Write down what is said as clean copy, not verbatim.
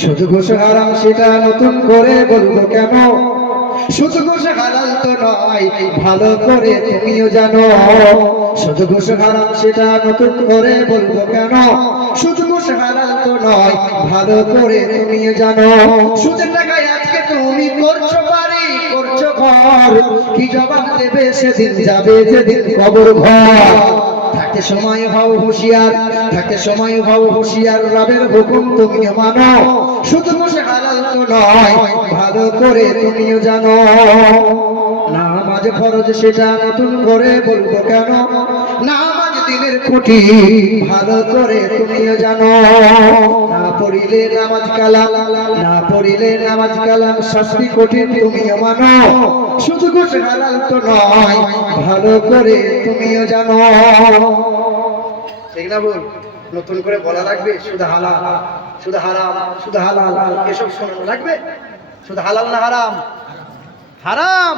সুদ ঘুষ হারাম সেটা নতুন করে বলবো কেন? সুদ ঘুষ হালাল তো নয়, ভালো করে তুমিও জানো। সুদ ঘুষ হারাম সেটা নতুন করে বলবো কেন? সুদ ঘুষ হালাল তো নয়, ভালো করে তুমিও জানো। সুদের টাকায় আজকে তুমি করছো বাড়ি, করছো ঘর, কি জবাব দেবে সেদিন যাবে যেদিন কবর ঘর। থাকে সময় হও হুঁশিয়ার, থাকে সময় হও হুঁশিয়ার, রবের হুকুম তুমিও মানো। শুধু বসে হালাল তো নয়, ভালো করে তুমিও জানো। নামাজ ফরজ সেটা নতুন করে বলবো কেন? নামাজ দিনের খুঁটি, ভালো করে তুমিও জানো। না পড়িলে নামাজ কালাম, না পড়িলে নামাজ কালাম, শাস্তি কঠিন তুমিও মানো। শুধু ঘুষ হালাল তো নয়, ভালো করে তুমিও জানো। ঠিক না বল? নতুন করে বলা লাগবে শুধু হালাল, শুধু হারাম, শুধু হালাল, এসব শোনানো লাগবে? শুধু হালাল না হারাম? হারাম।